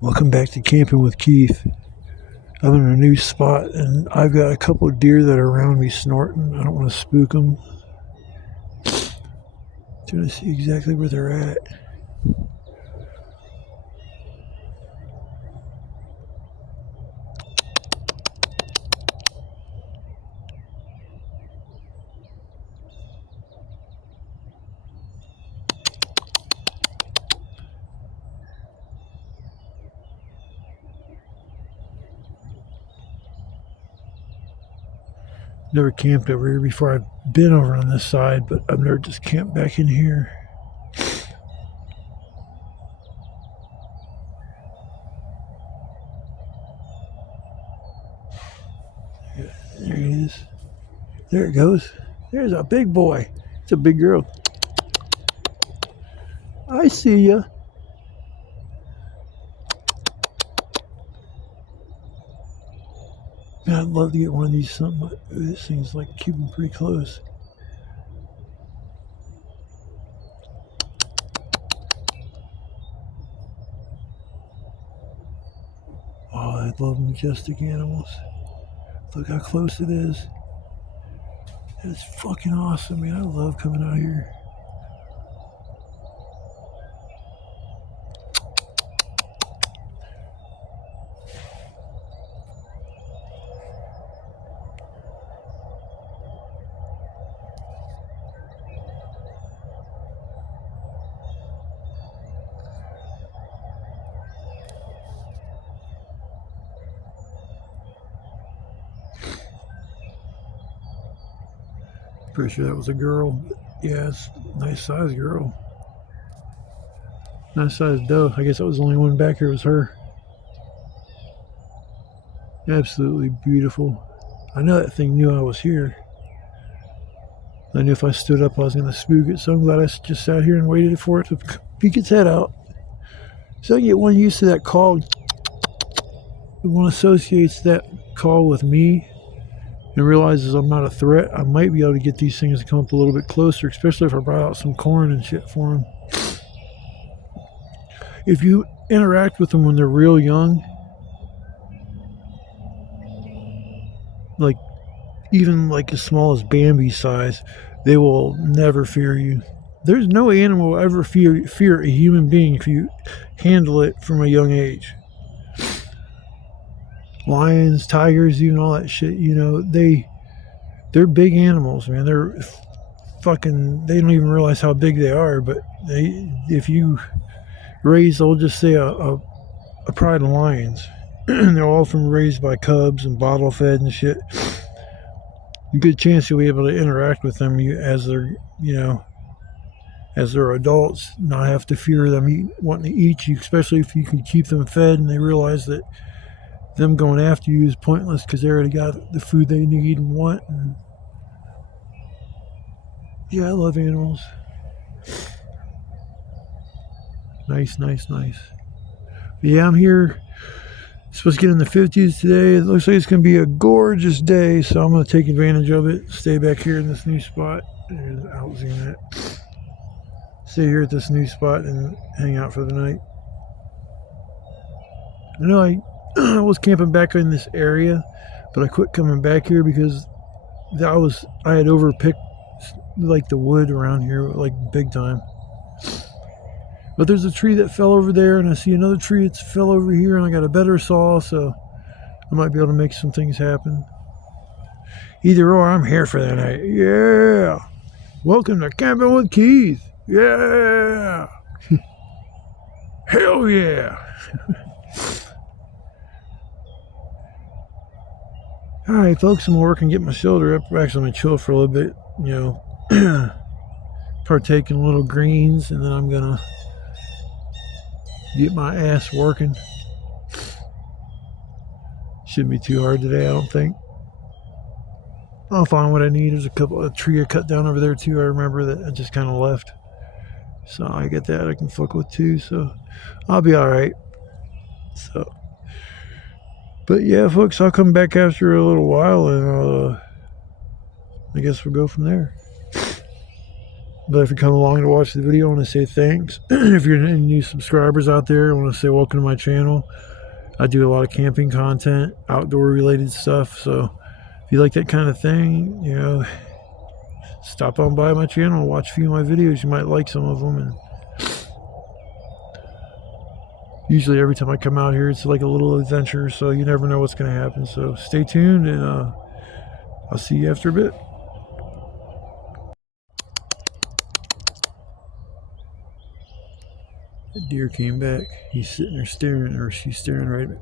Welcome back to Camping with Keith. I'm in a new spot and I've got a couple of deer that are around me snorting. I don't want to spook them. Trying to see exactly where they're at. Never camped over here before. I've been over on this side, but I've never just camped back in here. Yeah, there he is. There it goes. There's a big boy. It's a big girl. I see ya. Man, I'd love to get one of these. Something. This thing's like keeping pretty close. Oh, I love majestic animals. Look how close it is. It's fucking awesome, man. I love coming out here. Pretty sure that was a girl. Yeah, it's a nice sized girl. Nice sized doe. I guess that was the only one back here was her. Absolutely beautiful. I know that thing knew I was here. I knew if I stood up I was going to spook it, so I'm glad I just sat here and waited for it to peek its head out. So I get one used to that call. One associates that call with me and realizes I'm not a threat. I might be able to get these things to come up a little bit closer, especially if I brought out some corn and shit for them. If you interact with them when they're real young, like even like as small as Bambi size, they will never fear you. There's no animal will ever fear a human being if you handle it from a young age. Lions, tigers, even all that shit, they're big animals, man. They're fucking, they don't even realize how big they are, but if you raise, I'll just say a pride of lions, they're all from raised by cubs and bottle fed and shit. A good chance you'll be able to interact with them as they're adults, not have to fear them wanting to eat you, especially if you can keep them fed and they realize that them going after you is pointless because they already got the food they need and want. And yeah, I love animals. Nice. But yeah, I'm here. It's supposed to get in the 50s today. It looks like it's going to be a gorgeous day, so I'm going to take advantage of it. Stay back here in this new spot. There's out zoom that. Stay here at this new spot and hang out for the night. I know I was camping back in this area, but I quit coming back here because I had overpicked like the wood around here like big time. But there's a tree that fell over there, and I see another tree that fell over here, and I got a better saw, so I might be able to make some things happen. Either or, I'm here for the night. Yeah. Welcome to Camping with Keith. Yeah. Hell yeah. All right, folks, I'm going to work and get my shoulder up. Actually, I'm going to chill for a little bit, partake in a little greens, and then I'm going to get my ass working. Shouldn't be too hard today, I don't think. I'll find what I need. There's a tree I cut down over there, too. I remember that I just kind of left. So I get that I can fuck with, too, so I'll be all right. So... But yeah, folks, I'll come back after a little while and I guess we'll go from there. But if you come along to watch the video, I want to say thanks. If you're any new subscribers out there, I want to say welcome to my channel. I do a lot of camping content, outdoor related stuff. So if you like that kind of thing, you know, stop on by my channel, watch a few of my videos. You might like some of them. And usually every time I come out here, it's like a little adventure. So you never know what's going to happen. So stay tuned, and I'll see you after a bit. The deer came back. He's sitting there staring, or she's staring right at me.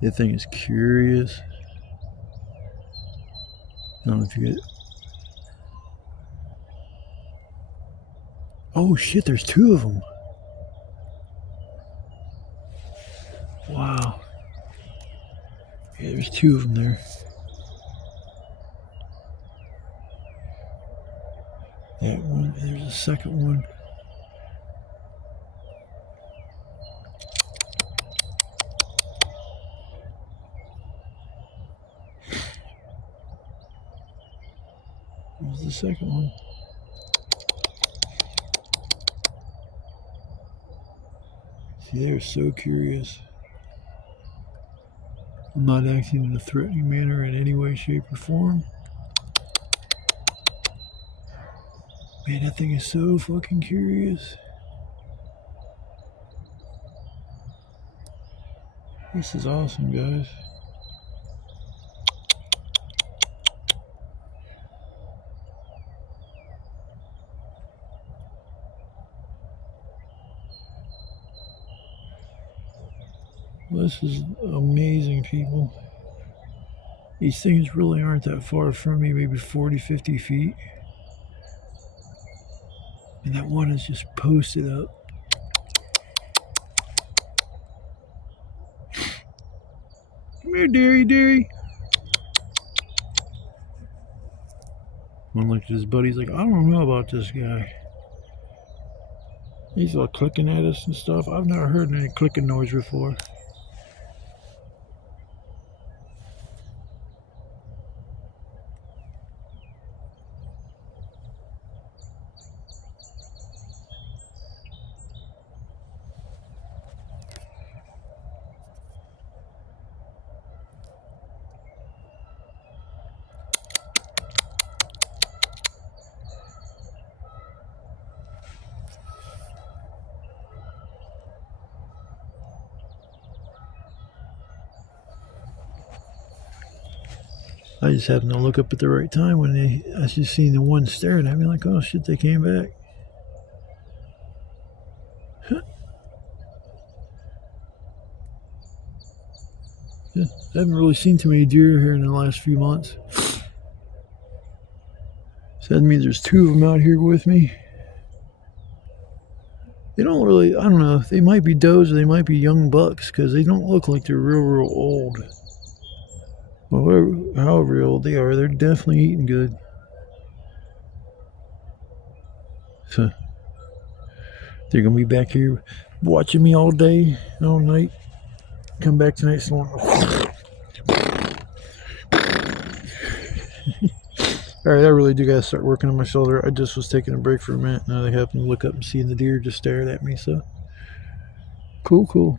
That thing is curious. I don't know if you get it. Oh shit, there's two of them. Wow. Yeah, there's two of them there. That one, there's a second one. There's the second one. See, they're so curious. I'm not acting in a threatening manner in any way, shape, or form. Man, that thing is so fucking curious. This is awesome, guys. This is amazing, people. These things really aren't that far from me, maybe 40, 50 feet. And that one is just posted up. Come here, dearie. One looked at his buddy, he's like, I don't know about this guy. He's all clicking at us and stuff. I've never heard any clicking noise before. I just happened to look up at the right time when I just seen the one staring at me like, oh shit, they came back. Yeah, I haven't really seen too many deer here in the last few months. So that means there's two of them out here with me. They don't really, I don't know, they might be does or they might be young bucks because they don't look like they're real old. But however old they are, they're definitely eating good. So they're going to be back here watching me all day, all night. Come back tonight, snort. Alright, I really do gotta start working on my shoulder. I just was taking a break for a minute. Now they happen to look up and see the deer just staring at me, so cool.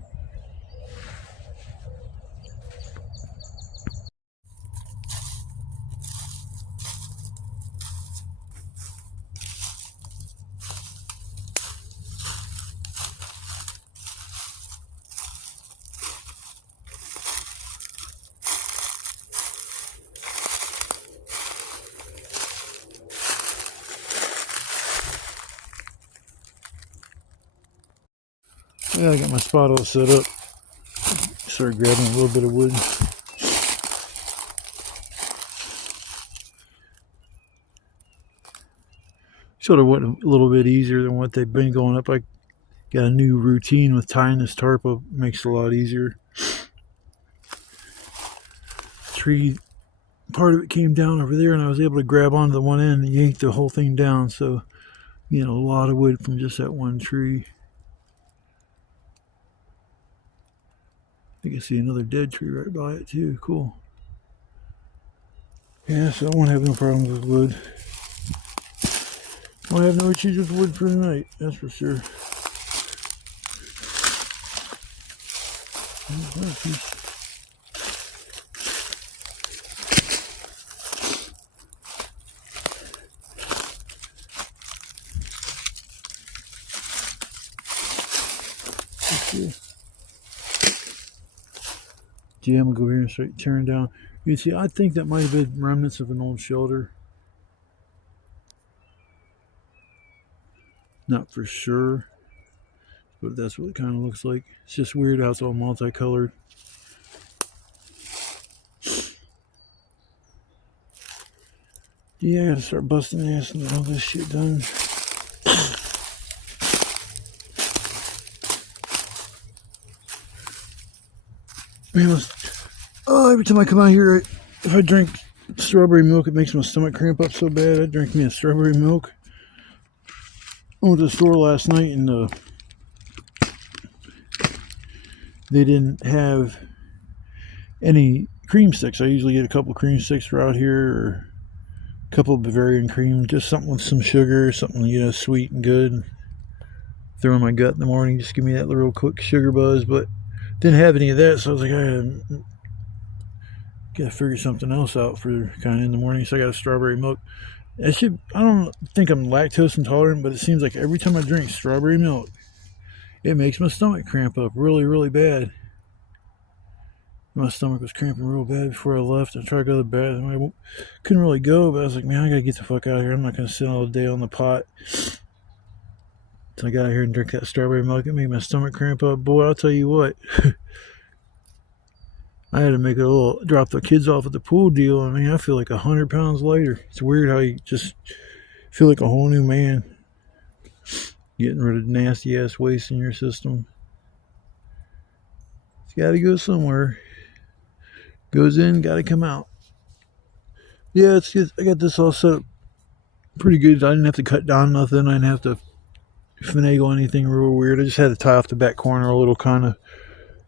Yeah, I got my spot all set up. Start grabbing a little bit of wood. Sort of went a little bit easier than what they've been going up. I got a new routine with tying this tarp up. Makes it a lot easier. Tree, part of it came down over there, and I was able to grab onto the one end and yank the whole thing down. So, you know, a lot of wood from just that one tree. I can see another dead tree right by it too. Cool. Yeah, so I won't have no problems with wood. Won't have no issues with wood for the night, that's for sure. Yeah, I'm gonna go here and start tearing down. You see, I think that might have been remnants of an old shelter. Not for sure, but that's what it kind of looks like. It's just weird how it's all multicolored. Yeah, I gotta start busting ass and get all this shit done. Man, every time I come out here, if I drink strawberry milk, it makes my stomach cramp up so bad. I drank me a strawberry milk. I went to the store last night and they didn't have any cream sticks. I usually get a couple cream sticks for out here, or a couple of Bavarian cream, just something with some sugar, something, you know, sweet and good. Throw in my gut in the morning, just give me that little quick sugar buzz, but didn't have any of that, so I was like, I gotta figure something else out for kind of in the morning. So I got a strawberry milk. I don't think I'm lactose intolerant, but it seems like every time I drink strawberry milk, it makes my stomach cramp up really, really bad. My stomach was cramping real bad before I left. I tried to go to the bathroom. I couldn't really go, but I was like, man, I gotta get the fuck out of here. I'm not gonna sit all day on the pot. So I got out here and drank that strawberry milk. It made my stomach cramp up. Boy, I'll tell you what. I had to make a little drop the kids off at the pool deal. I mean, I feel like 100 pounds lighter. It's weird how you just feel like a whole new man. Getting rid of nasty ass waste in your system. It's got to go somewhere. Goes in, got to come out. Yeah, it's good. I got this all set up pretty good. I didn't have to cut down nothing. I didn't have to finagle anything real weird. I just had to tie off the back corner a little, kind of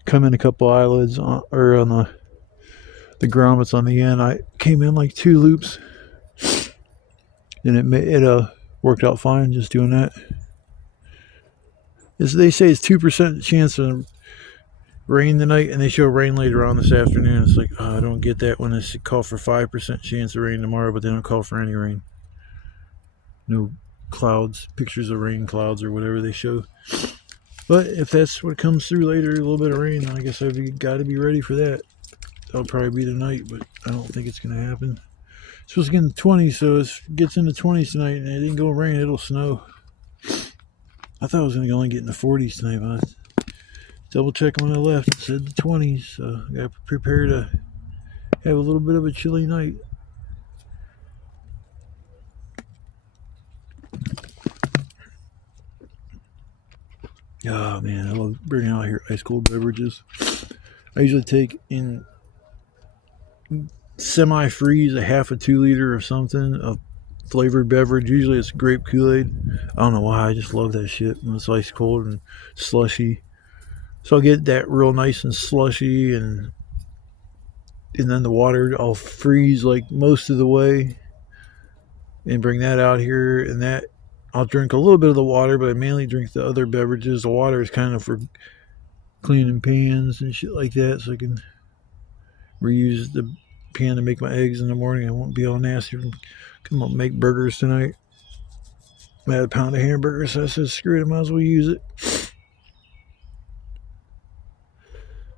come in a couple eyelids on, or on the grommets on the end. I came in like 2 loops, and it worked out fine just doing that. They say it's 2% chance of rain tonight, and they show rain later on this afternoon. It's like, I don't get that when they call for 5% chance of rain tomorrow, but they don't call for any rain. No clouds, pictures of rain clouds or whatever they show. But if that's what comes through later, a little bit of rain, I guess I've got to be ready for that. That'll probably be tonight, but I don't think it's going to happen. It's supposed to get in the 20s, so if it gets in the 20s tonight and it didn't go rain, it'll snow. I thought I was going to only get in the 40s tonight, but I double checked when I left. It said the 20s, so I got to prepare to have a little bit of a chilly night. Oh man, I love bringing out here ice cold beverages. I usually take in semi-freeze a half a 2 liter of something, a flavored beverage. Usually it's grape Kool-Aid. I don't know why, I just love that shit when it's ice cold and slushy. So I'll get that real nice and slushy, and then the water I'll freeze like most of the way and bring that out here, and that I'll drink a little bit of the water, but I mainly drink the other beverages. The water is kind of for cleaning pans and shit like that, so I can reuse the pan to make my eggs in the morning. I won't be all nasty. Come on, make burgers tonight. I had a pound of hamburgers, so I said, screw it, I might as well use it.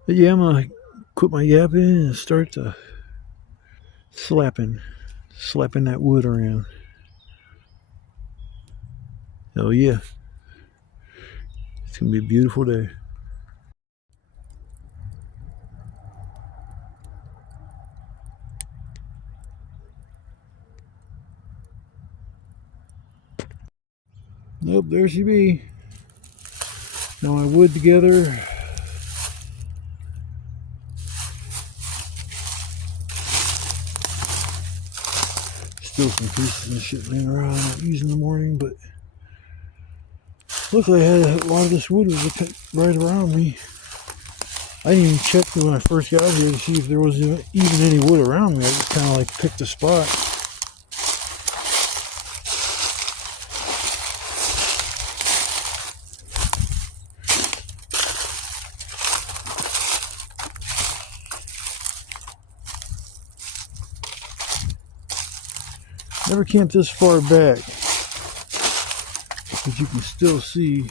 But yeah, I'm gonna quit my yapping and start to slapping that wood around. Oh yeah, it's gonna be a beautiful day. Nope, there she be. Now my wood together. Still some pieces and shit laying around I'm not using in the morning, but luckily I had a lot of this wood was right around me. I didn't even check when I first got here to see if there was even any wood around me. I just kind of like picked a spot. Never camped this far back, but you can still see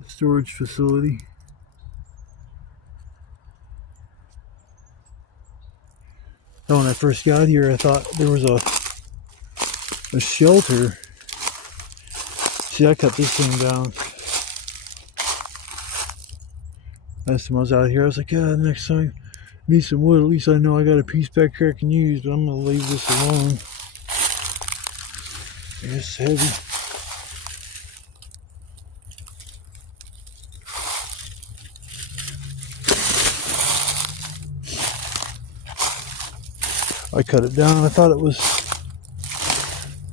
the storage facility. Oh, when I first got here, I thought there was a shelter. See, I cut this thing down. Last time I was out here, I was like, God, next time I need some wood. At least I know I got a piece back here I can use, but I'm going to leave this alone. It's heavy. I cut it down. I thought it was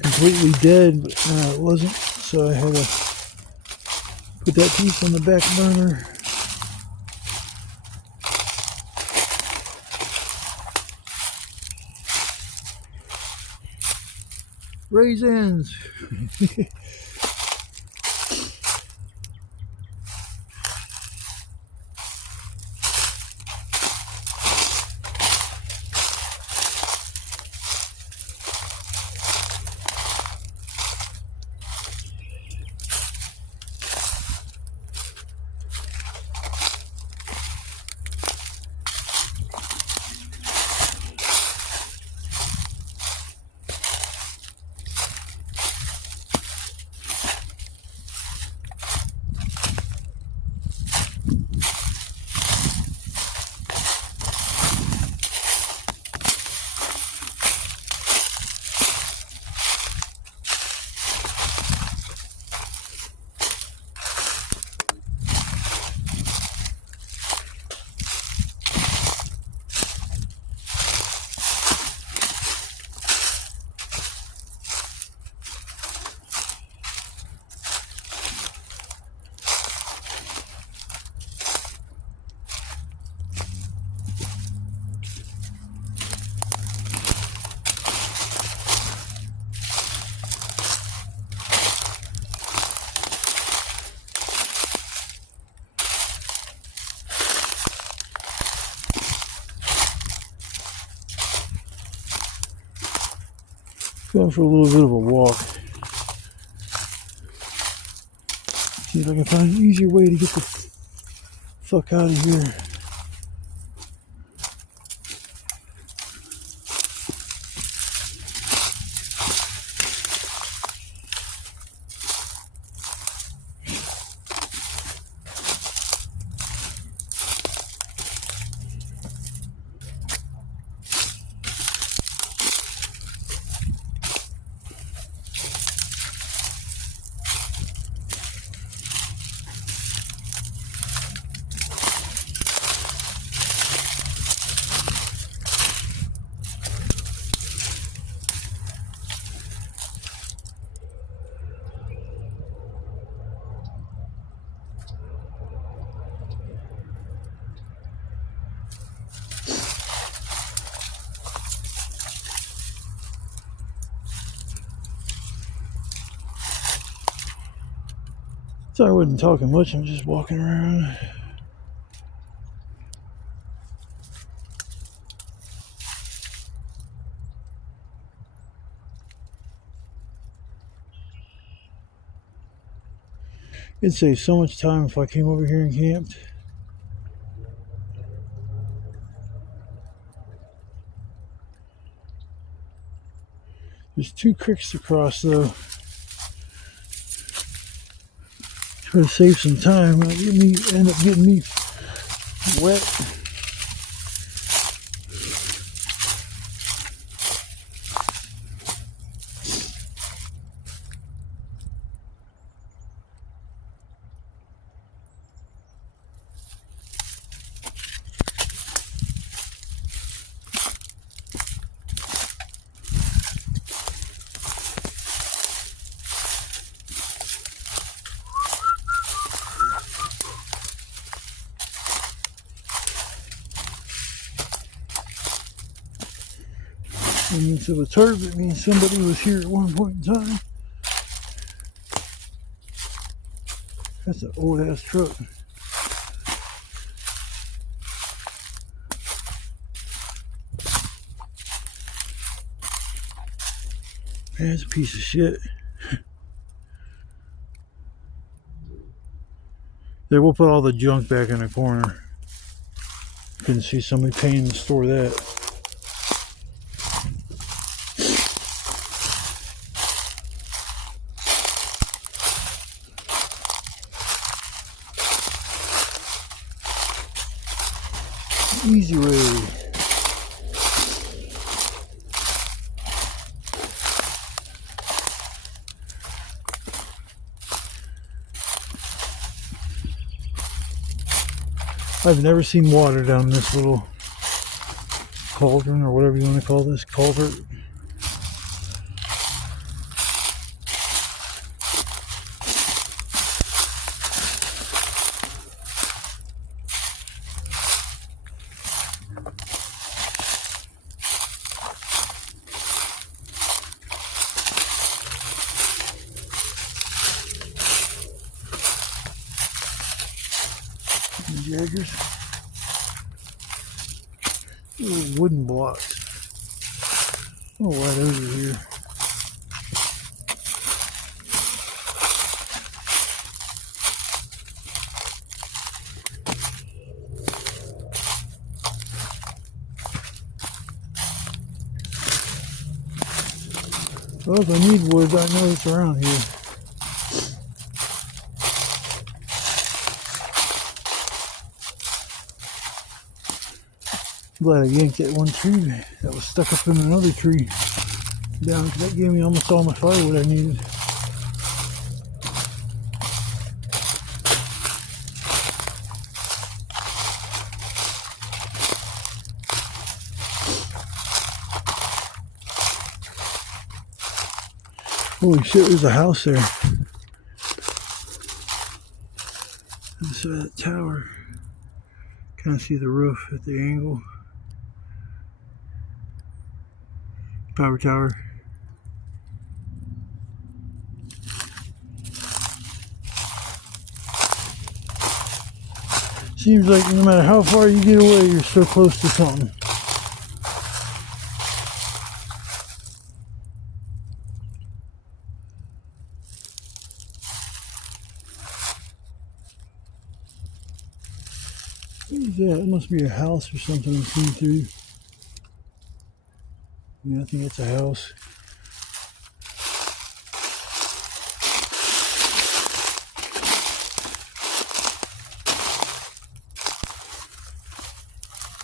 completely dead, but no, it wasn't. So I had to put that piece on the back burner. Raisins. Going for a little bit of a walk. See if I can find an easier way to get the fuck out of here. So I wasn't talking much, I'm just walking around. It'd save so much time if I came over here and camped. There's 2 creeks to cross though. Try to save some time, not get me, end up getting me wet. Remnants of a tarp, it means somebody was here at one point in time. That's an old ass truck. That's a piece of shit. There, we'll put all the junk back in the corner. Couldn't see somebody paying to store that. Easy way. I've never seen water down this little cauldron, or whatever you want to call this, culvert. Jaggers. Little wooden blocks. Oh, why those are here. Well, if I need wood, I know it's around here. Glad I yanked that one tree that was stuck up in another tree down. That gave me almost all my firewood I needed. Holy shit, there's a house there. This that tower. Kind of see the roof at the angle. Power tower. Seems like no matter how far you get away, you're so close to something. What is that? It must be a house or something I'm seeing through. Yeah, I think it's a house.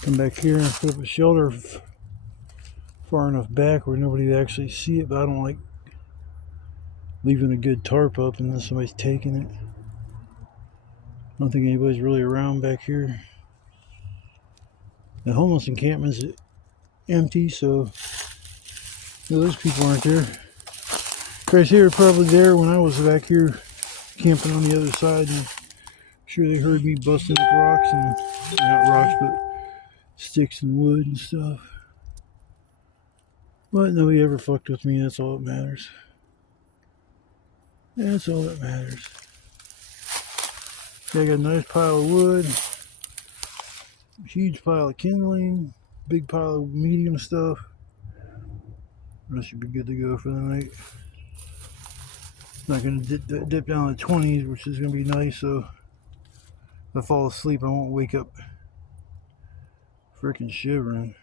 Come back here and put up a shelter far enough back where nobody would actually see it, but I don't like leaving a good tarp up unless somebody's taking it. I don't think anybody's really around back here. The homeless encampment's empty, so no, those people aren't there. Guys here are probably there when I was back here camping on the other side, and I'm sure they heard me busting up rocks, and not rocks, but sticks and wood and stuff. But nobody ever fucked with me. That's all that matters. That's all that matters. Okay, I got a nice pile of wood, huge pile of kindling, big pile of medium stuff. That should be good to go for the night. Not going to dip down to 20s, which is going to be nice, so if I fall asleep, I won't wake up freaking shivering.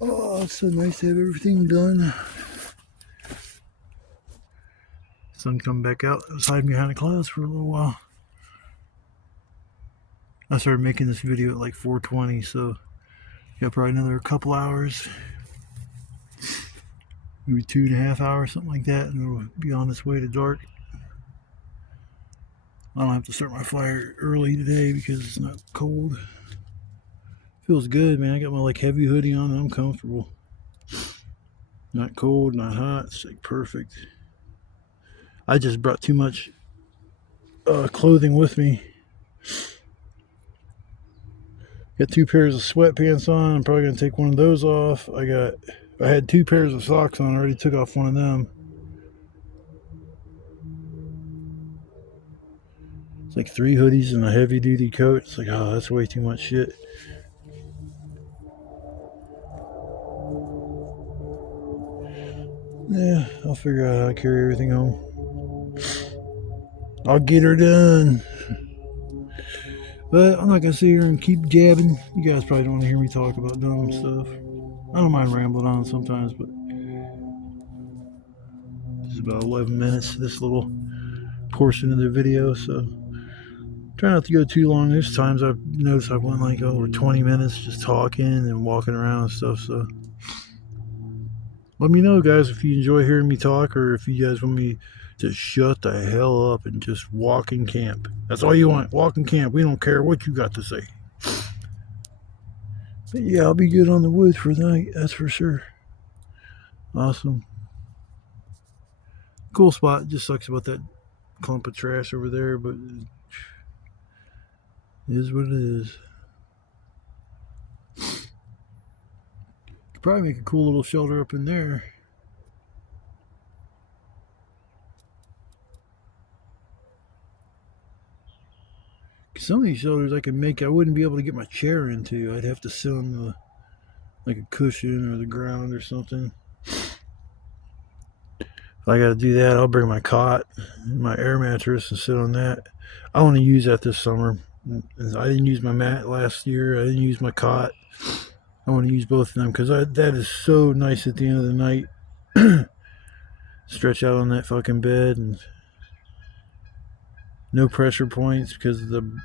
Oh, it's so nice to have everything done. Sun come back out. It was hiding behind the clouds for a little while. I started making this video at like 4:20, so got probably another couple hours, maybe 2.5 hours, something like that, and it'll be on its way to dark. I don't have to start my fire early today because it's not cold. Feels good, man. I got my like heavy hoodie on and I'm comfortable. Not cold, not hot. It's like perfect. I just brought too much clothing with me. Got 2 pairs of sweatpants on. I'm probably gonna take one of those off. I had 2 pairs of socks on. I already took off one of them. It's like 3 hoodies and a heavy duty coat. It's like, oh, that's way too much shit. Yeah, I'll figure out how to carry everything home. I'll get her done. But I'm not going to sit here and keep jabbing. You guys probably don't want to hear me talk about dumb stuff. I don't mind rambling on sometimes, but this is about 11 minutes, this little portion of the video, so try not to go too long. There's times I've noticed I went like over 20 minutes just talking and walking around and stuff, so let me know, guys, if you enjoy hearing me talk, or if you guys want me to shut the hell up and just walk and camp. That's all you want, walk and camp. We don't care what you got to say. But yeah, I'll be good on the wood for the night, that's for sure. Awesome. Cool spot. Just sucks about that clump of trash over there, but it is what it is. Could probably make a cool little shelter up in there. Some of these shelters I can make, I wouldn't be able to get my chair into. I'd have to sit on the, like a cushion or the ground or something. If I got to do that, I'll bring my cot, my air mattress, and sit on that. I want to use that this summer. I didn't use my mat last year. I didn't use my cot. I want to use both of them because that is so nice at the end of the night. Stretch out on that fucking bed and no pressure points because the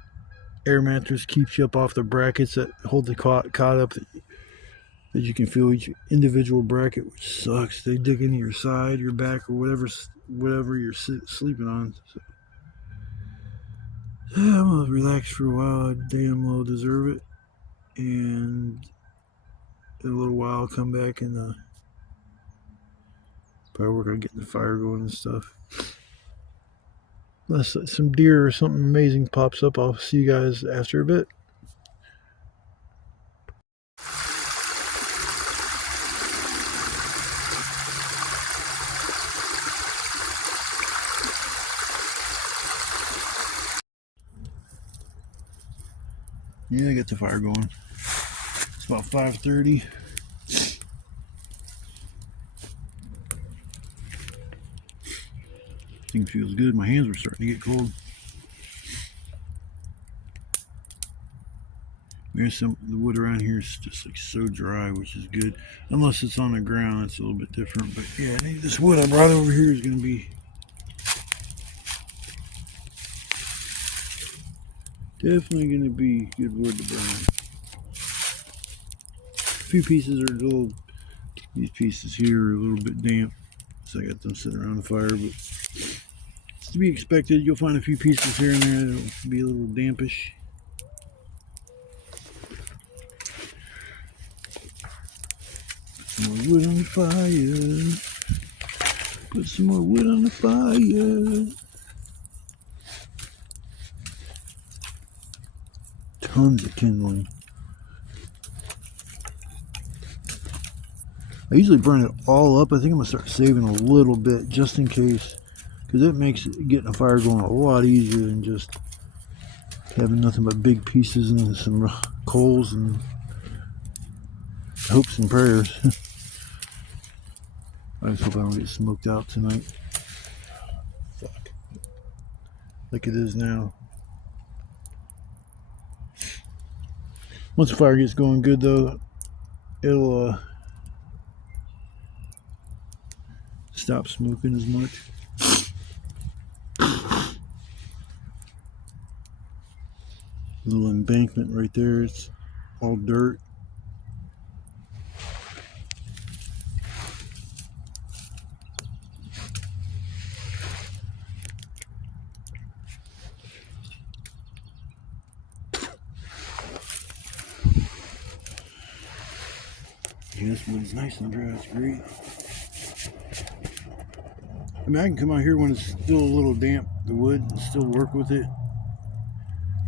air mattress keeps you up off the brackets that hold the cot up, that you can feel each individual bracket, which sucks. They dig into your side, your back, or whatever you're sleeping on. So, yeah, I'm gonna relax for a while. I damn well deserve it. And in a little while, I'll come back and probably work on getting the fire going and stuff. Unless some deer or something amazing pops up, I'll see you guys after a bit. Yeah, I got the fire going. It's about 5:30. Thing feels good. My hands were starting to get cold. There's the wood around here is just like so dry, which is good. Unless it's on the ground, it's a little bit different. But yeah, this wood I brought over here is going to be definitely going to be good wood to burn. A few pieces are these pieces here are a little bit damp, so I got them sitting around the fire, but it's to be expected. You'll find a few pieces here and there that'll be a little dampish. Put some more wood on the fire. Put some more wood on the fire. Tons of kindling. I usually burn it all up. I think I'm gonna start saving a little bit just in case, because it makes getting a fire going a lot easier than just having nothing but big pieces and some coals and hopes and prayers. I just hope I don't get smoked out tonight. Fuck. Like it is now. Once the fire gets going good though, it'll stop smoking as much. Little embankment right there, it's all dirt. Yeah, this wood's nice and dry, it's great. I mean, I can come out here when it's still a little damp, the wood, and still work with it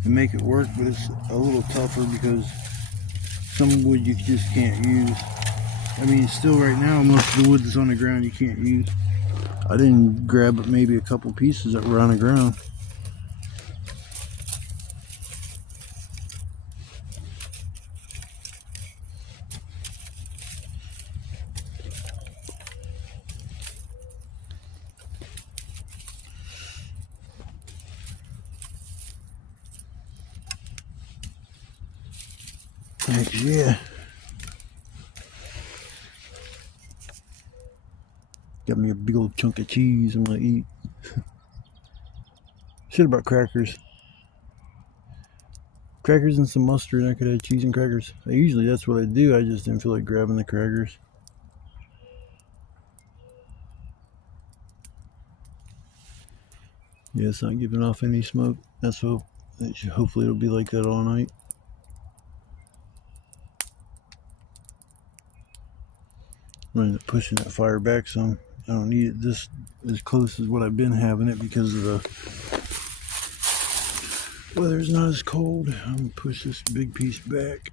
and make it work, but it's a little tougher because some wood you just can't use. I mean, still right now, most of the wood that's on the ground you can't use. I didn't grab maybe a couple pieces that were on the ground. Heck yeah. Got me a big old chunk of cheese I'm gonna eat. Shit about crackers. Crackers and some mustard, and I could have cheese and crackers. Usually that's what I do, I just didn't feel like grabbing the crackers. Yeah, it's not giving off any smoke. That's hope. Hopefully it'll be like that all night. I'm gonna end up pushing that fire back some. I don't need it this as close as what I've been having it because of the weather's not as cold. I'm gonna push this big piece back.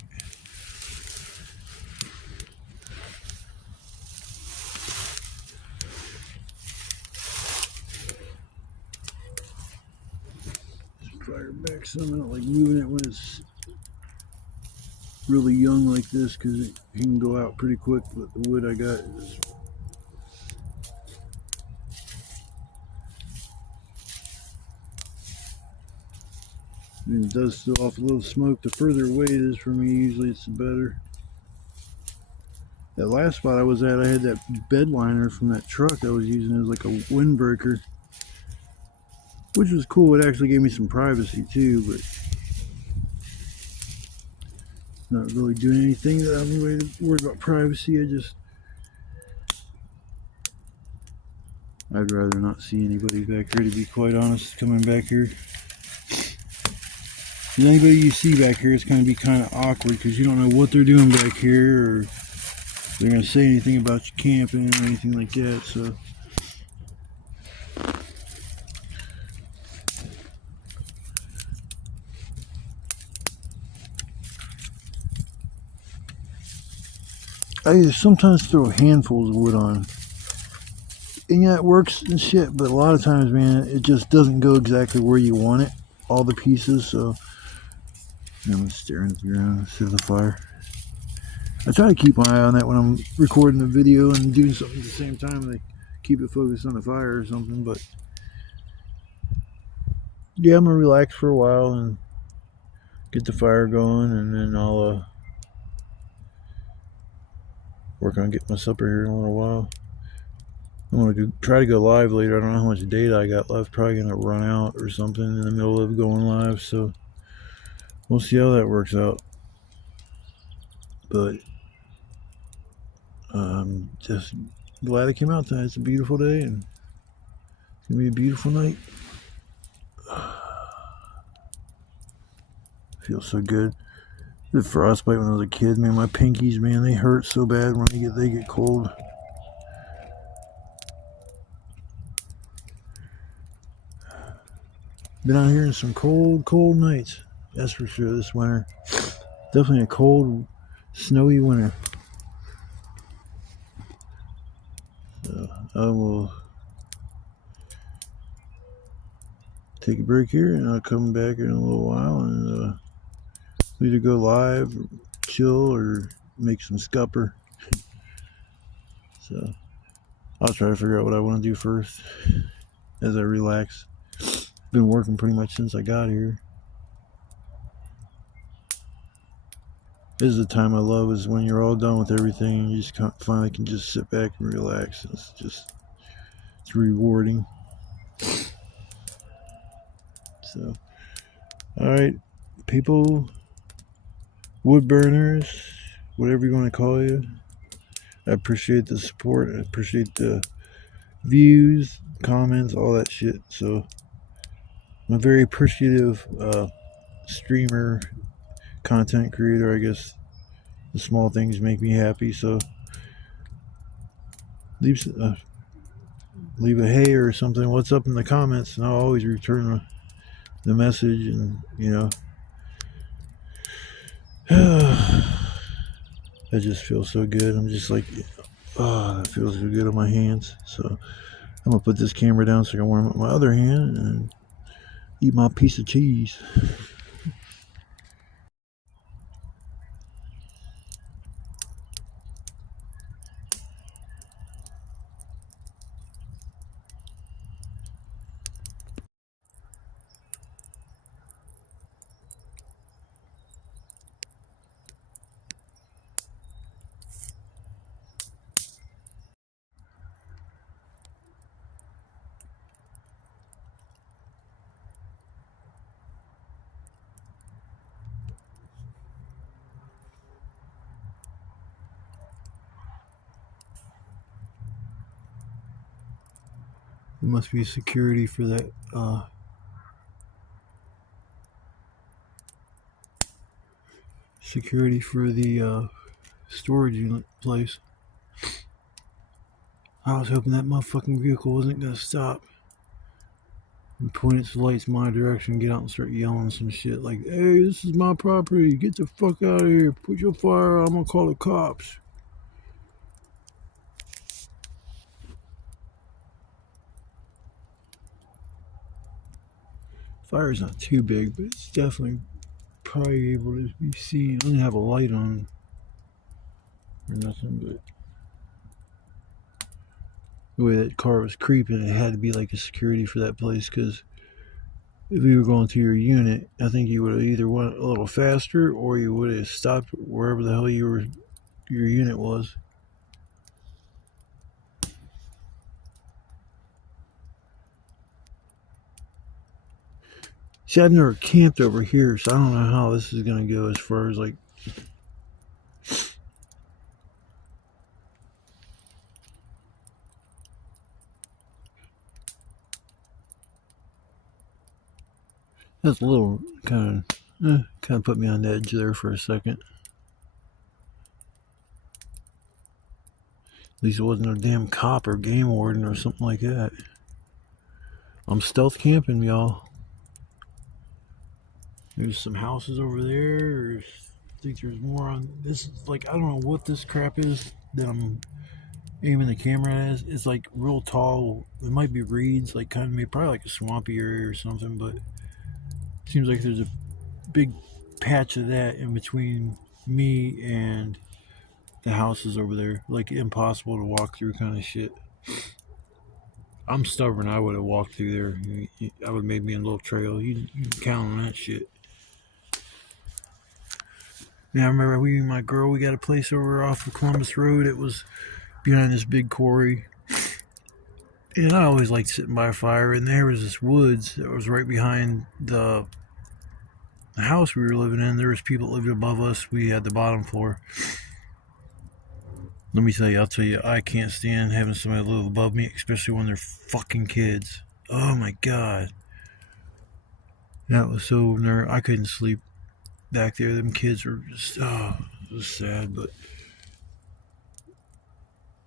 Fire back some. I don't like moving it when it's really young like this because it can go out pretty quick, but the wood I got is it does still off a little smoke. The further away it is from me, usually it's the better. That last spot I was at, I had that bed liner from that truck I was using as like a windbreaker, which was cool. It actually gave me some privacy too, but not really doing anything that I'm really worried about privacy. I'd rather not see anybody back here, to be quite honest, coming back here. And anybody you see back here, it's going to be kind of awkward because you don't know what they're doing back here, or if they're going to say anything about you camping or anything like that. So I sometimes throw handfuls of wood on. And yeah, it works and shit, but a lot of times, man, it just doesn't go exactly where you want it, all the pieces. So I'm staring at the ground instead of the fire. I try to keep my eye on that when I'm recording the video and doing something at the same time. Like keep it focused on the fire or something. But yeah, I'm gonna relax for a while and get the fire going, and then I'll work on getting my supper here in a little while. I'm gonna try to go live later. I don't know how much data I got left. Probably gonna run out or something in the middle of going live. So we'll see how that works out. But I'm just glad it came out tonight. It's a beautiful day and it's gonna be a beautiful night. Feels so good. The frostbite when I was a kid, man, my pinkies, man, they hurt so bad when they get cold. Been out here in some cold nights. That's for sure this winter. Definitely a cold, snowy winter. So I will take a break here and I'll come back in a little while and either go live, or chill, or make some scupper. So I'll try to figure out what I want to do first as I relax. Been working pretty much since I got here. This is the time I love, is when you're all done with everything and you just finally can just sit back and relax. It's rewarding. So, all right, people, wood burners, whatever you want to call you, I appreciate the support. I appreciate the views, comments, all that shit. So I'm a very appreciative streamer, content creator. I guess the small things make me happy. So leave a hey or something, what's up, in the comments, and I'll always return the message. And you know, That just feels so good. I'm just like, oh, that feels so good on my hands. So I'm gonna put this camera down so I can warm up my other hand and eat my piece of cheese. There must be security for that. Security for the storage unit place. I was hoping that motherfucking vehicle wasn't gonna stop and point its lights my direction, get out and start yelling some shit like, "Hey, this is my property. Get the fuck out of here. Put your fire out. I'm gonna call the cops." Fire's not too big, but it's definitely probably able to be seen. I didn't have a light on or nothing, but the way that car was creeping, it had to be like a security for that place, because if you were going to your unit, I think you would have either went a little faster or you would have stopped wherever the hell your unit was. See, I've never camped over here, so I don't know how this is gonna go as far as like. That's a little kind of put me on the edge there for a second. At least it wasn't a damn cop or game warden or something like that. I'm stealth camping, y'all. There's some houses over there. I think there's more on this. Is like, I don't know what this crap is that I'm aiming the camera at. It's like real tall. It might be reeds, like kind of maybe probably like a swampy area or something, but it seems like there's a big patch of that in between me and the houses over there. Like impossible to walk through kind of shit. I'm stubborn. I would have walked through there. I would have made me a little trail. You can count on that shit. Now I remember we and my girl, we got a place over off of Columbus Road. It was behind this big quarry. And I always liked sitting by a fire, and there was this woods that was right behind the house we were living in. There was people that lived above us. We had the bottom floor. Let me tell you, I'll tell you, I can't stand having somebody live above me, especially when they're fucking kids. Oh my god. That was so nerve. I couldn't sleep back there. Them kids were just, oh, it was sad, but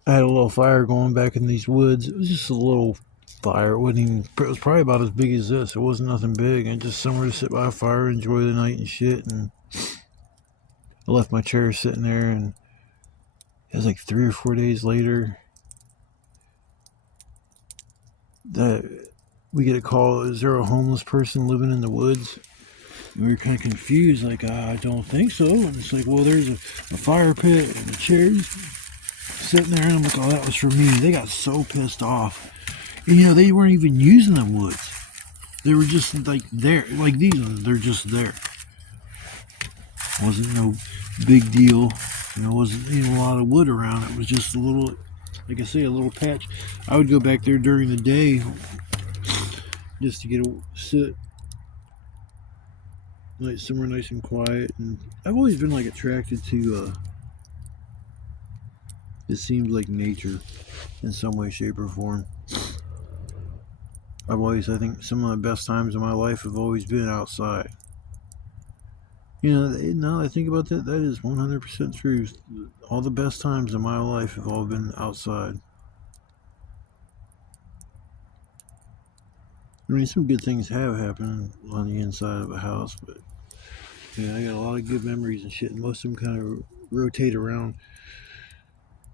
I had a little fire going back in these woods. It was just a little fire. It wasn't even, it was probably about as big as this. It wasn't nothing big. And just somewhere to sit by a fire, enjoy the night and shit. And I left my chair sitting there, and it was like 3 or 4 days later that we get a call. Is there a homeless person living in the woods? And we were kind of confused, like, I don't think so. And it's like, well, there's a fire pit and the chairs sitting there. And I'm like, oh, that was for me. They got so pissed off. And, you know, they weren't even using the woods. They were just, like, there. Like these ones, they're just there. Wasn't no big deal. You know, wasn't even a lot of wood around. It was just a little, like I say, a little patch. I would go back there during the day just to get a sit, like somewhere nice and quiet. And I've always been like attracted to it seems like nature in some way, shape, or form. I think some of the best times of my life have always been outside. You know, now that I think about that, that is 100% true. All the best times of my life have all been outside. I mean, some good things have happened on the inside of a house, but yeah, I got a lot of good memories and shit, and most of them kind of rotate around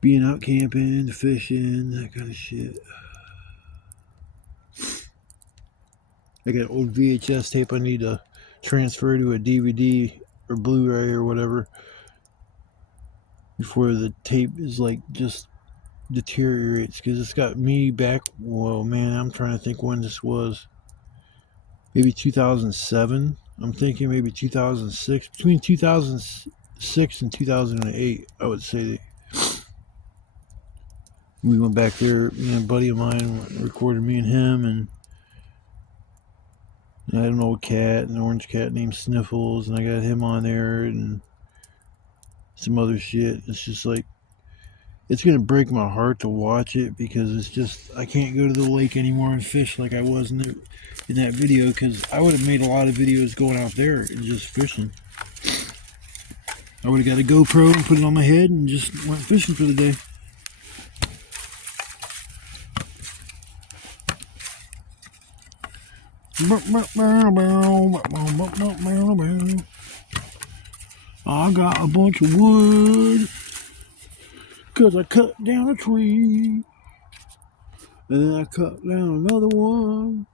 being out camping, fishing, that kind of shit. I got old VHS tape I need to transfer to a DVD or Blu-ray or whatever before the tape is like just deteriorates, because it's got me back, well man, I'm trying to think when this was. Maybe 2007. I'm thinking maybe 2006. Between 2006 and 2008, I would say. We went back there, a buddy of mine recorded me and him, and I had an old cat, an orange cat named Sniffles, and I got him on there and some other shit. It's just like, it's gonna break my heart to watch it, because it's just, I can't go to the lake anymore and fish like I was in that video, because I would have made a lot of videos going out there and just fishing. I would have got a GoPro and put it on my head and just went fishing for the day. I got a bunch of wood, 'cause I cut down a tree, and then I cut down another one.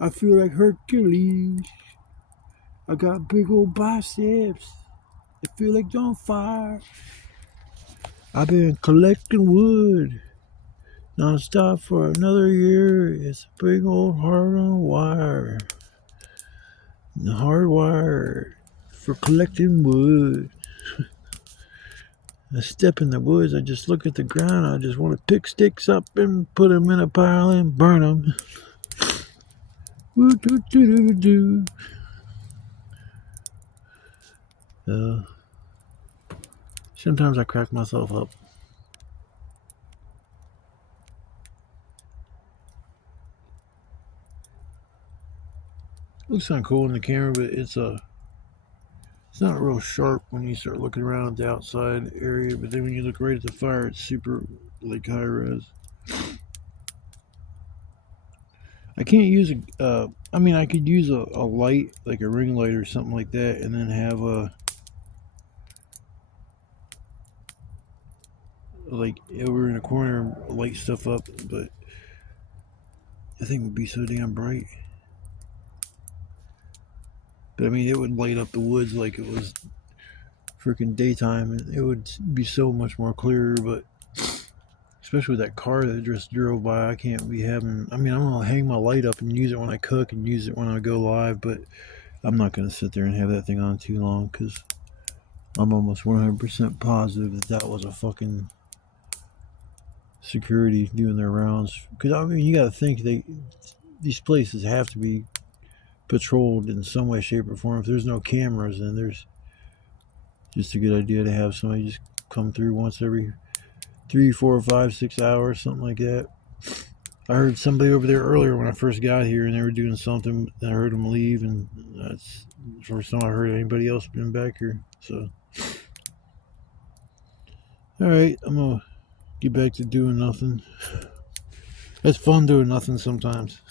I feel like Hercules. I got big old biceps. I feel like they're on fire. I've been collecting wood non-stop for another year. It's a big old heart on wire. The hard wire for collecting wood. I step in the woods, I just look at the ground, I just want to pick sticks up and put them in a pile and burn them. Sometimes I crack myself up. Looks kind of cool in the camera, but it's not real sharp when you start looking around at the outside area. But then when you look right at the fire, it's super like high res. I can't use I mean, I could use a light, like a ring light or something like that, and then have like over in a corner light stuff up, but I think it would be so damn bright. But I mean, it would light up the woods like it was freaking daytime, and it would be so much more clearer. But especially with that car that just drove by, I can't be having, I mean, I'm gonna hang my light up and use it when I cook and use it when I go live, but I'm not gonna sit there and have that thing on too long, because I'm almost 100% positive that was a fucking security doing their rounds. Because I mean, you gotta think these places have to be patrolled in some way, shape, or form. If there's no cameras, then there's just a good idea to have somebody just come through once every 3, 4, 5, 6 hours, something like that. I heard somebody over there earlier when I first got here, and they were doing something, and I heard them leave, and that's the first time I heard anybody else been back here. So, alright, I'm gonna get back to doing nothing. It's fun doing nothing sometimes.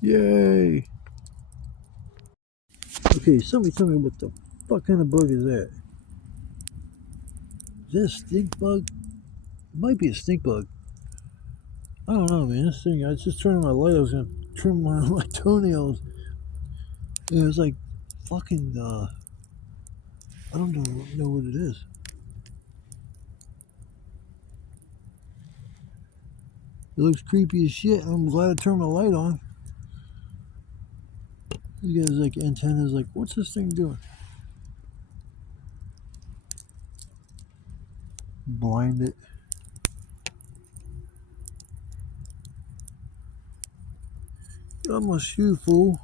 Yay! Okay, somebody tell me what the fuck kind of bug is that? Is that a stink bug? It might be a stink bug. I don't know, man. This thing, I was just turning my light. I was gonna trim my toenails. And it was like fucking, I don't know what it is. It looks creepy as shit. I'm glad I turned my light on. You guys like antennas, like, what's this thing doing? Blind it. Get on my shoe, fool.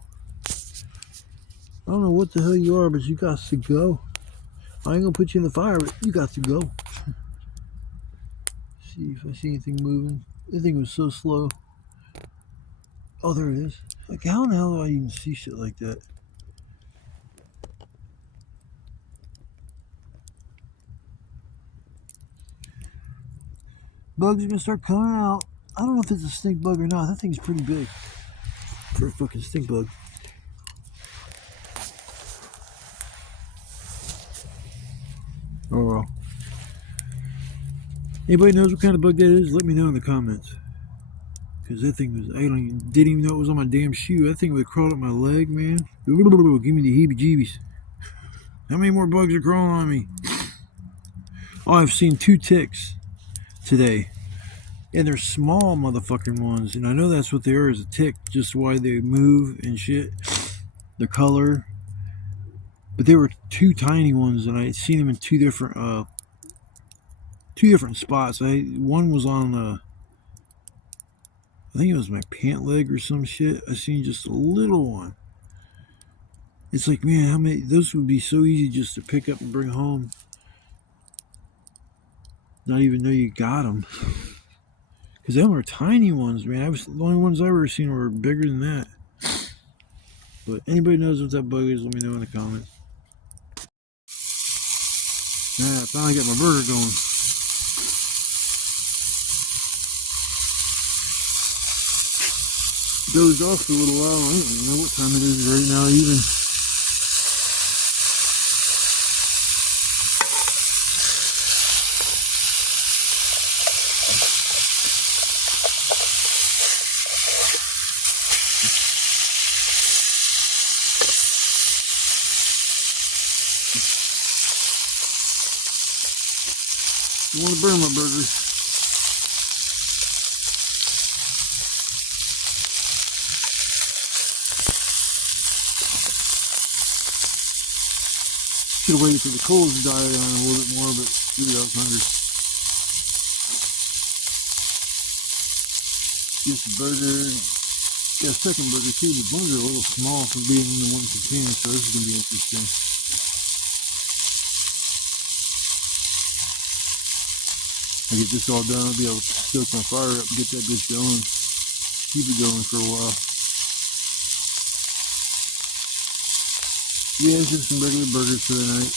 I don't know what the hell you are, but you got to go. I ain't gonna put you in the fire, but you got to go. See if I see anything moving. This thing was so slow. Oh, there it is. Like, how in the hell do I even see shit like that? Bugs are gonna start coming out. I don't know if it's a stink bug or not. That thing's pretty big for a fucking stink bug. Oh well. Anybody knows what kind of bug that is? Let me know in the comments. Because that thing was, didn't even know it was on my damn shoe. That thing would have crawled up my leg, man. Give me the heebie-jeebies. How many more bugs are crawling on me? Oh, I've seen 2 ticks today. And they're small motherfucking ones. And I know that's what they are, is a tick. Just why they move and shit. The color. But there were 2 tiny ones, and I had seen them in 2 different spots. One was on I think it was my pant leg or some shit. I seen just a little one. It's like, man, how many? Those would be so easy just to pick up and bring home. Not even know you got them. Because them are tiny ones, man. The only ones I've ever seen were bigger than that. But anybody knows what that bug is, let me know in the comments. I finally got my burger going. Dozed off for a little while. I don't even know what time it is right now even. I want to burn my burger. Should have waited for the coals to die on a little bit more, but dude, I was hungry. Just a burger. Got a second burger too. The buns are a little small for being in the one container, so this is going to be interesting. I get this all done, I'll be able to stoke my fire up and get that bitch going. Keep it going for a while. Yeah, it's just some regular burgers for the night.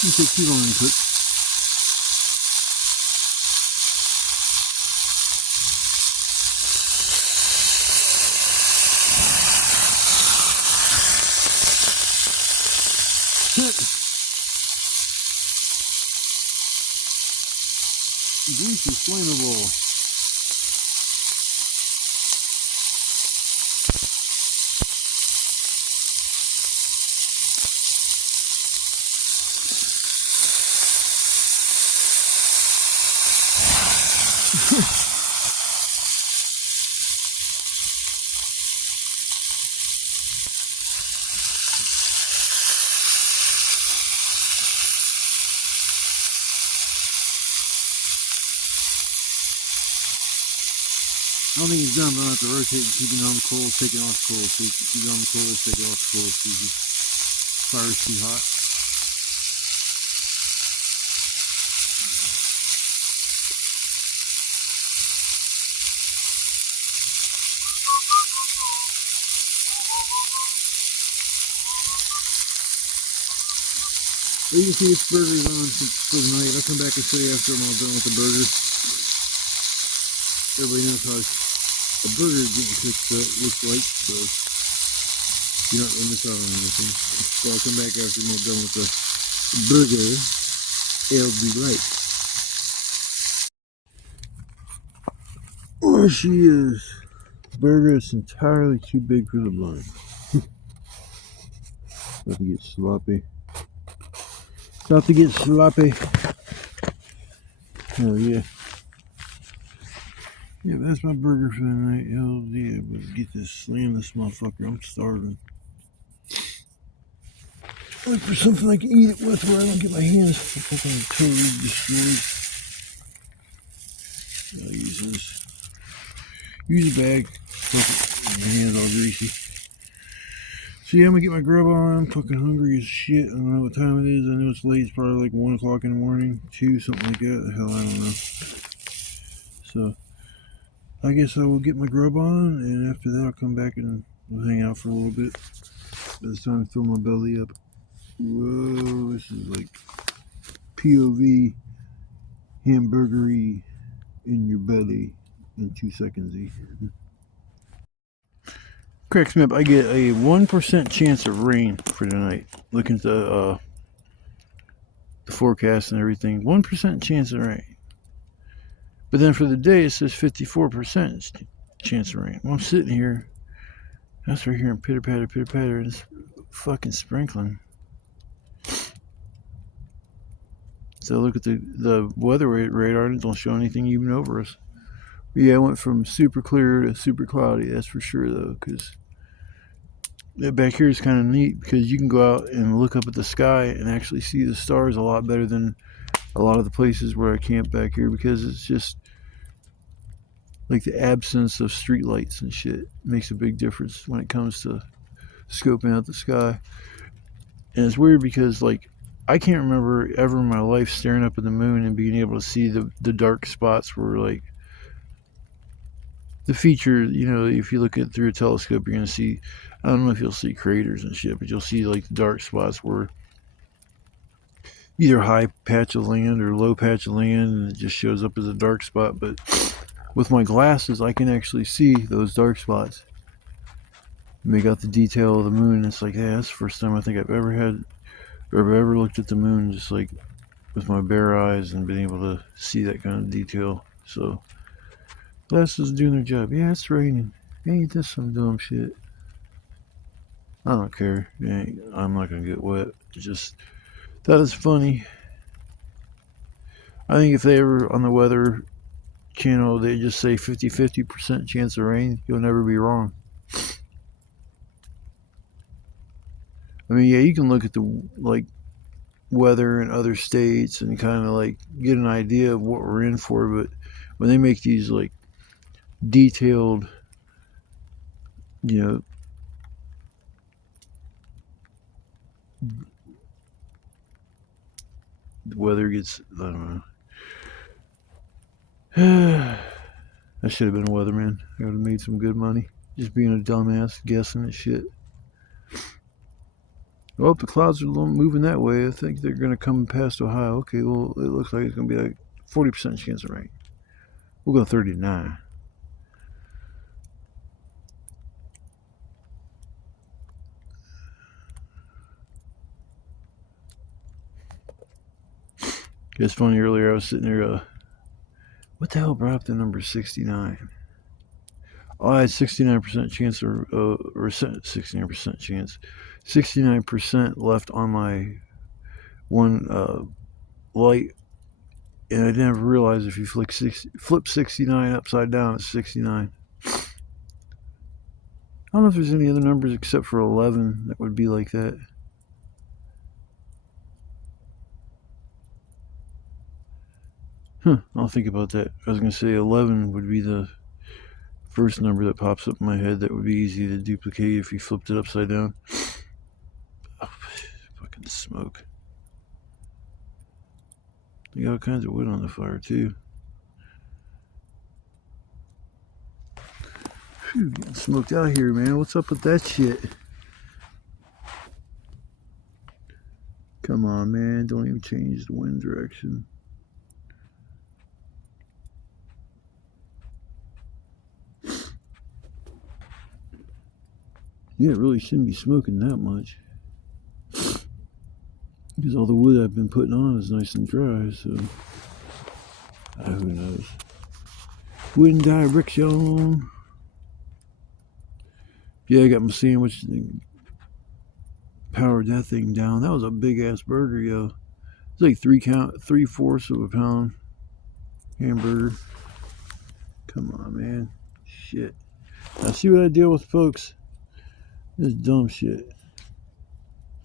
You take too long to cook. Grease is flammable. I don't think he's done, but I have to rotate and keep it on the coals, take it off the coals. So keep it on the coals, take it off the coals. So the fire's too hot. Well, you can see this burger's on for the night. I'll come back and show you after I'm all done with the burger. Everybody knows how a burger is getting cooked looks like, so you're not going to miss out on anything. So I'll come back after I'm all done with the burger. It'll be right. Oh, she is. The burger is entirely too big for the bun. About to get sloppy. About to get sloppy. Oh yeah. Yeah, that's my burger for the night. Hell yeah, but get this, slam this motherfucker. I'm starving. Look for something I can eat it with where I don't get my hands fucking totally destroyed. I'll use this. Use a bag. Fuck, my hands all greasy. So yeah, I'm gonna get my grub on. I'm fucking hungry as shit. I don't know what time it is. I know it's late. It's probably like 1 o'clock in the morning, 2, something like that. Hell, I don't know. So I guess I will get my grub on, and after that I'll come back and we'll hang out for a little bit. It's time to fill my belly up. Whoa, this is like POV hamburgery in your belly in 2 seconds. Cracks me up. I get a 1% chance of rain for tonight. Looking at the forecast and everything. 1% chance of rain. But then for the day it says 54% chance of rain. Well, I'm sitting here. I start hearing pitter patter, and it's fucking sprinkling. So I look at the weather radar and it don't show anything even over us. But yeah, I went from super clear to super cloudy, that's for sure though, because back here is kind of neat because you can go out and look up at the sky and actually see the stars a lot better than a lot of the places where I camp back here, because it's just like the absence of street lights and shit makes a big difference when it comes to scoping out the sky. And it's weird because like I can't remember ever in my life staring up at the moon and being able to see the dark spots where like the feature, you know, if you look at through a telescope, you're gonna see, I don't know if you'll see craters and shit, but you'll see like the dark spots where either high patch of land or low patch of land and it just shows up as a dark spot. But with my glasses I can actually see those dark spots. Make out the detail of the moon. It's like, yeah, that's the first time I think I've ever had or ever looked at the moon just like with my bare eyes and been able to see that kind of detail. So glasses doing their job. Yeah, it's raining. Ain't this some dumb shit? I don't care. I'm not gonna get wet. It's just that is funny. I think if they ever on the weather channel they just say 50% chance of rain, you'll never be wrong. I mean, yeah, you can look at the like weather in other states and kind of like get an idea of what we're in for, but when they make these like detailed, you know, the weather gets, I don't know. I should have been a weatherman. I would have made some good money just being a dumbass guessing at shit. Well, the clouds are moving that way. I think they're going to come past Ohio. Okay, well, it looks like it's going to be like 40% chance of rain. We'll go 39. It's funny, earlier I was sitting there, what the hell brought up the number 69? Oh, I had 69% chance or 69% chance. 69% left on my one light, and I didn't realize if you flip 69 upside down, it's 69. I don't know if there's any other numbers except for 11 that would be like that. I'll think about that. I was going to say 11 would be the first number that pops up in my head that would be easy to duplicate if you flipped it upside down. Oh, fucking smoke. They got all kinds of wood on the fire too. Phew, getting smoked out here, man. What's up with that shit? Come on, man. Don't even change the wind direction. Yeah, it really shouldn't be smoking that much, because all the wood I've been putting on is nice and dry, so who knows. Wouldn't die, Rickson. Yeah, I got my sandwich and powered that thing down. That was a big ass burger, yo. It's like 3/4 of a pound hamburger. Come on, man. Shit. I see what I deal with, folks. This dumb shit.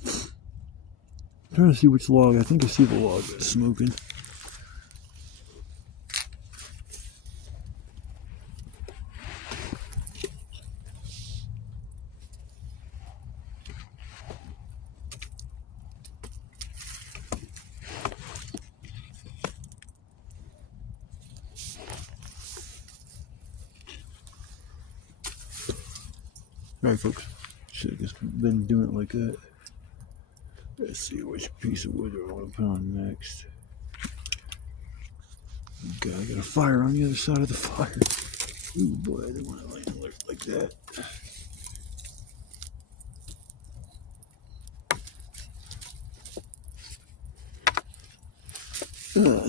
I'm trying to see which log. I think I see the log that's smoking. Alright, folks. Should have just been doing it like that. Let's see which piece of wood I want to put on next. God, I got a fire on the other side of the fire. Ooh boy, I didn't want to land like that.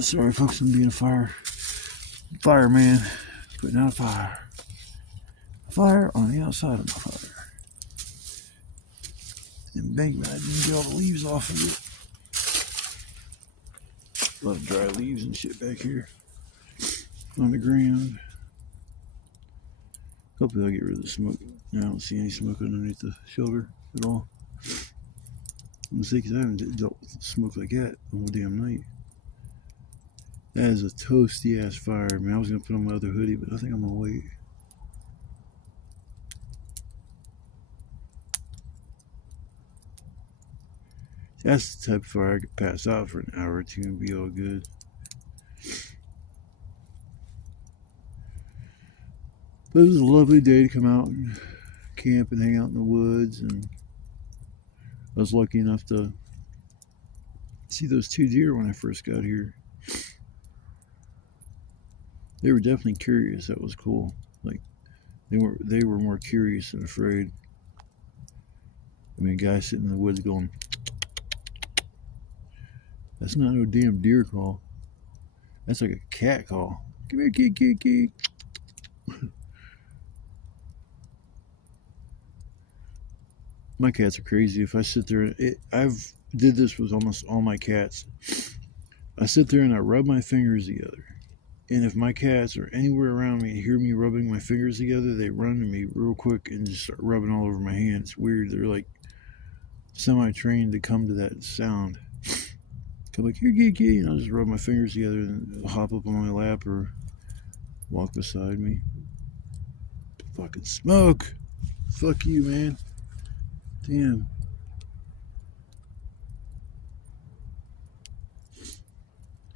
Sorry folks, I'm being a fireman, putting out a fire. Fire on the outside of my fire. Embankment, I didn't get all the leaves off of it. A lot of dry leaves and shit back here on the ground. Hopefully I'll get rid of the smoke. I don't see any smoke underneath the shelter at all. I'm gonna say, because I haven't dealt with smoke like that the whole damn night. That is a toasty ass fire. I mean, I was gonna put on my other hoodie, but I think I'm gonna wait. That's the type of fire I could pass out for an hour or two and be all good. But it was a lovely day to come out and camp and hang out in the woods, and I was lucky enough to see those 2 deer when I first got here. They were definitely curious. That was cool. Like they were more curious than afraid. I mean, a guy sitting in the woods going, that's not no damn deer call. That's like a cat call. Come here, kitty. My cats are crazy. If I sit there, I've did this with almost all my cats. I sit there and I rub my fingers together. And if my cats are anywhere around me and hear me rubbing my fingers together, they run to me real quick and just start rubbing all over my hand. It's weird. They're like semi-trained to come to that sound. Come like, here, kitty, and I'll just rub my fingers together and they'll hop up on my lap or walk beside me. Fucking smoke. Fuck you, man. Damn.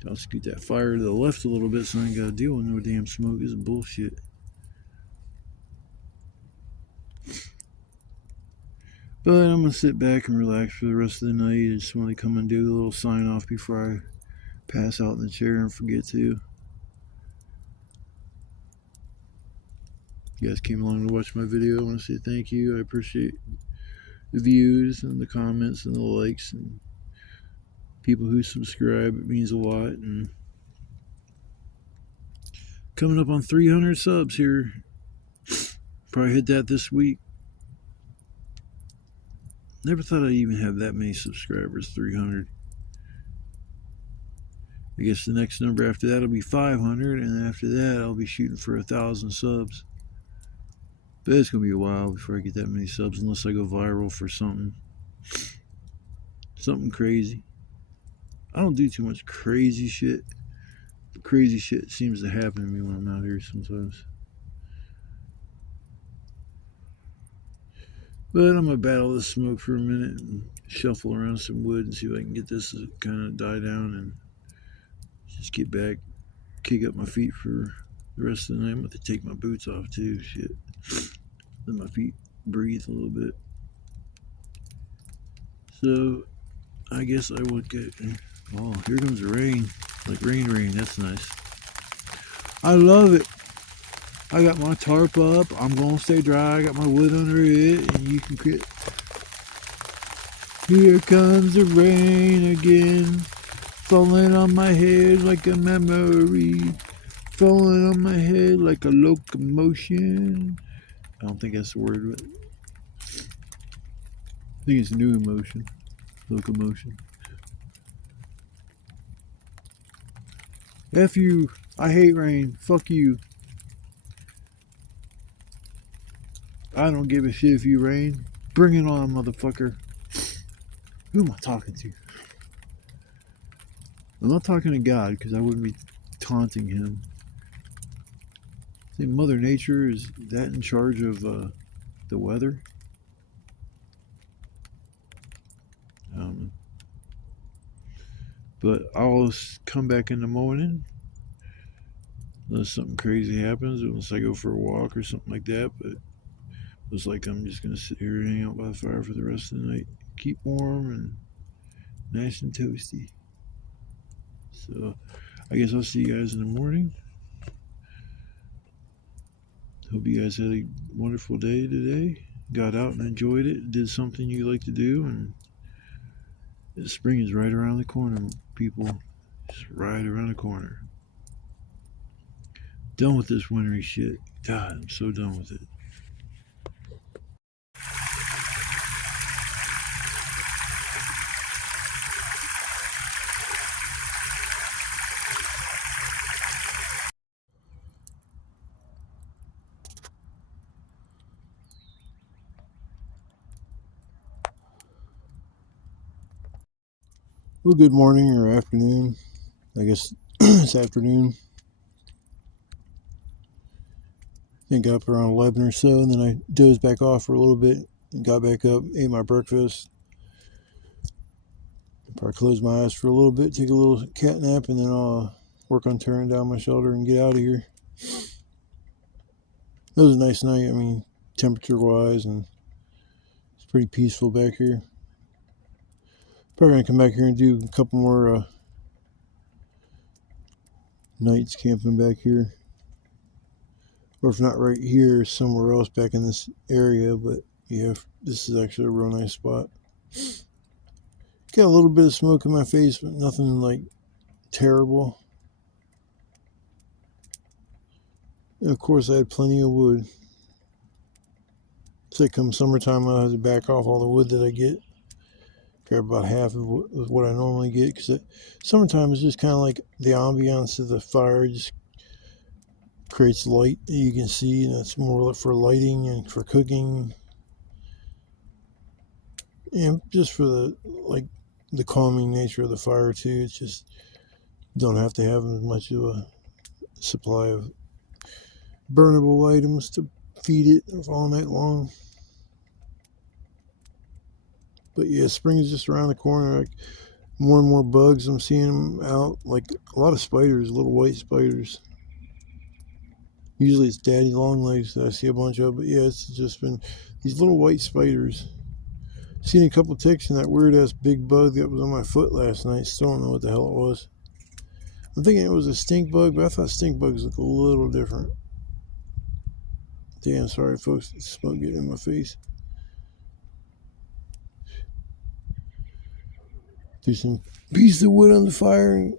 I'll scoot that fire to the left a little bit so I ain't gotta deal with no damn smoke. This is bullshit. But I'm gonna sit back and relax for the rest of the night. I just want to come and do a little sign off before I pass out in the chair and forget to. You guys came along to watch my video. I want to say thank you. I appreciate the views and the comments and the likes and people who subscribe. It means a lot. And coming up on 300 subs here. Probably hit that this week. Never thought I'd even have that many subscribers, 300. I guess the next number after that will be 500, and after that I'll be shooting for 1,000 subs. But it's going to be a while before I get that many subs, unless I go viral for something crazy. I don't do too much crazy shit. But crazy shit seems to happen to me when I'm out here sometimes. But I'm going to battle this smoke for a minute and shuffle around some wood and see if I can get this to kind of die down and just get back, kick up my feet for the rest of the night. I'm going to take my boots off too, shit. Let my feet breathe a little bit. So, I guess I would get... Oh, here comes the rain. Like rain, that's nice. I love it. I got my tarp up. I'm going to stay dry. I got my wood under it. And you can get... Here comes the rain again. Falling on my head like a memory. Falling on my head like a locomotion. I don't think that's the word, but I think it's new emotion. Locomotion. F you. I hate rain. Fuck you. I don't give a shit if you rain. Bring it on, motherfucker. Who am I talking to? I'm not talking to God, because I wouldn't be taunting him. I think Mother Nature, is that in charge of the weather? I don't know. But I'll come back in the morning unless something crazy happens, unless I go for a walk or something like that. But Looks like I'm just gonna sit here and hang out by the fire for the rest of the night. Keep warm and nice and toasty. So I guess I'll see you guys in the morning. Hope you guys had a wonderful day today. Got out and enjoyed it. Did something you like to do, and the spring is right around the corner, people. Just right around the corner. Done with this wintry shit. God, I'm so done with it. Well, good morning or afternoon. I guess it's afternoon. I think up around 11 or so, and then I dozed back off for a little bit and got back up, ate my breakfast. Probably close my eyes for a little bit, take a little cat nap, and then I'll work on tearing down my shelter and get out of here. It was a nice night. I mean, temperature-wise, and it's pretty peaceful back here. Probably gonna come back here and do a couple more nights camping back here, or if not right here, somewhere else back in this area. But yeah, this is actually a real nice spot. Got a little bit of smoke in my face, but nothing like terrible. And of course, I had plenty of wood. So come summertime, I'll have to back off all the wood that I get. Grab about half of what I normally get, because summertime is just kind of like the ambiance of the fire. It just creates light that you can see, and it's more for lighting and for cooking, and just for the calming nature of the fire too. It's just, you don't have to have as much of a supply of burnable items to feed it all night long. But yeah, spring is just around the corner. Like, more and more bugs, I'm seeing them out. Like a lot of spiders, little white spiders. Usually it's daddy longlegs that I see a bunch of, but yeah, it's just been these little white spiders. Seen a couple ticks and that weird ass big bug that was on my foot last night. Still don't know what the hell it was. I'm thinking it was a stink bug, but I thought stink bugs look a little different. Damn, sorry folks, the smoke getting in my face. Do some pieces of wood on the fire and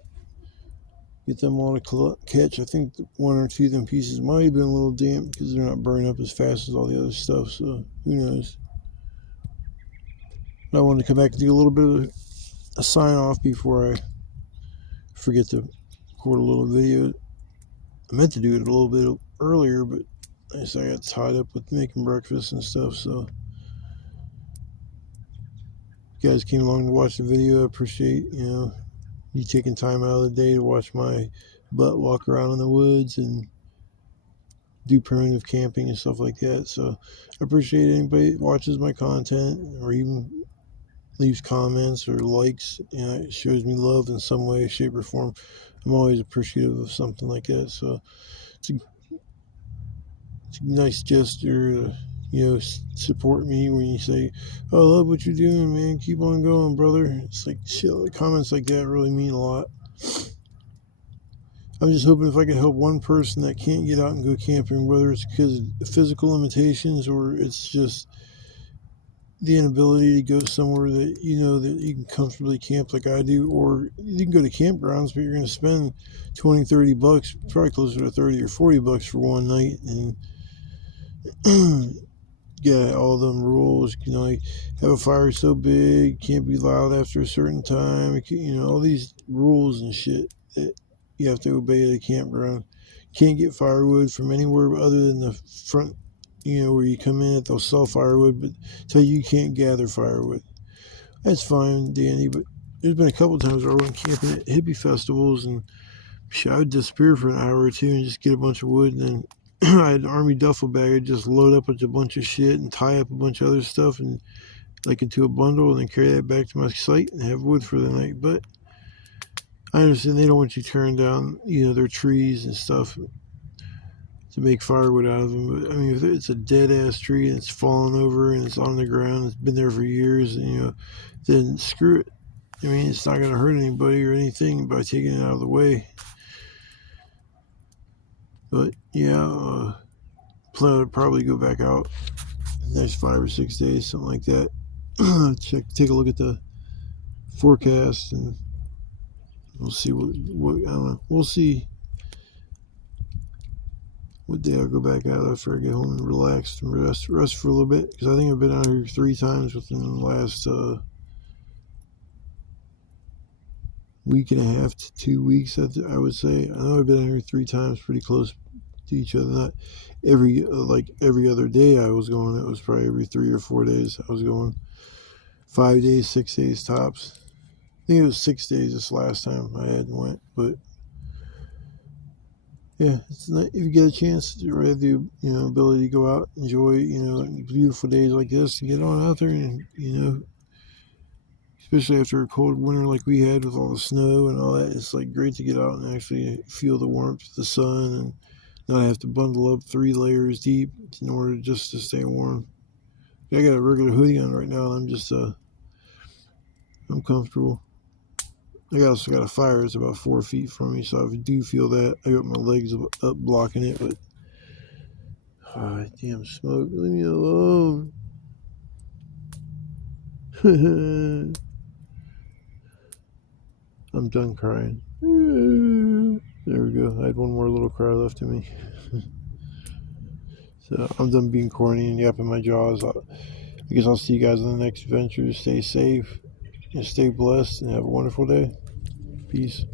get them all to catch. I think one or two of them pieces might have been a little damp because they're not burning up as fast as all the other stuff, so who knows. I wanted to come back and do a little bit of a sign off before I forget to record a little video. I meant to do it a little bit earlier, but I got tied up with making breakfast and stuff. So if you guys came along to watch the video, I appreciate you taking time out of the day to watch my butt walk around in the woods and do primitive camping and stuff like that. So I appreciate anybody that watches my content or even leaves comments or likes. It shows me love in some way, shape, or form. I'm always appreciative of something like that. So it's a nice gesture to support me when you say, "Oh, I love what you're doing, man. Keep on going, brother." It's like shit. Comments like that really mean a lot. I'm just hoping if I can help one person that can't get out and go camping, whether it's because of physical limitations or it's just the inability to go somewhere that that you can comfortably camp like I do, or you can go to campgrounds, but you're going to spend $20-$30, probably closer to $30 or $40 for one night, and yeah, all them rules. Like have a fire so big, can't be loud after a certain time. All these rules and shit that you have to obey at a campground. Can't get firewood from anywhere other than the front. Where you come in, they'll sell firewood, but tell you can't gather firewood. That's fine, Danny, but there's been a couple times where I went camping at hippie festivals, and I would disappear for an hour or two and just get a bunch of wood, and then I had an army duffel bag. I'd just load up with a bunch of shit and tie up a bunch of other stuff and into a bundle, and then carry that back to my site and have wood for the night. But I understand they don't want you tearing down, their trees and stuff. to make firewood out of them. But I mean, if it's a dead ass tree and it's fallen over and it's on the ground, it's been there for years, and then screw it. I mean, it's not going to hurt anybody or anything by taking it out of the way. But yeah, plan to probably go back out the next 5 or 6 days, something like that. Take a look at the forecast, and we'll see what I don't know. We'll see what day I'll go back out after I get home and relax and rest for a little bit, because I think I've been out here 3 times within the last week and a half to 2 weeks. I would say. I know I've been out here 3 times, pretty close to each other. Not every other day I was going. It was probably every 3 or 4 days I was going. 5 days, 6 days tops. I think it was 6 days this last time I hadn't went, but yeah, it's not, if you get a chance to have the ability to go out, enjoy beautiful days like this, to get on out there and especially after a cold winter like we had with all the snow and all that, it's like great to get out and actually feel the warmth of the sun and not have to bundle up 3 layers deep in order just to stay warm. I got a regular hoodie on right now, and I'm just I'm comfortable. I also got a fire that's about 4 feet from me, so if you do feel that, I got my legs up blocking it, but damn smoke, leave me alone. I'm done crying. There we go. I had one more little cry left in me. So I'm done being corny and yapping my jaws. I guess I'll see you guys on the next adventure. Stay safe and stay blessed and have a wonderful day. Peace.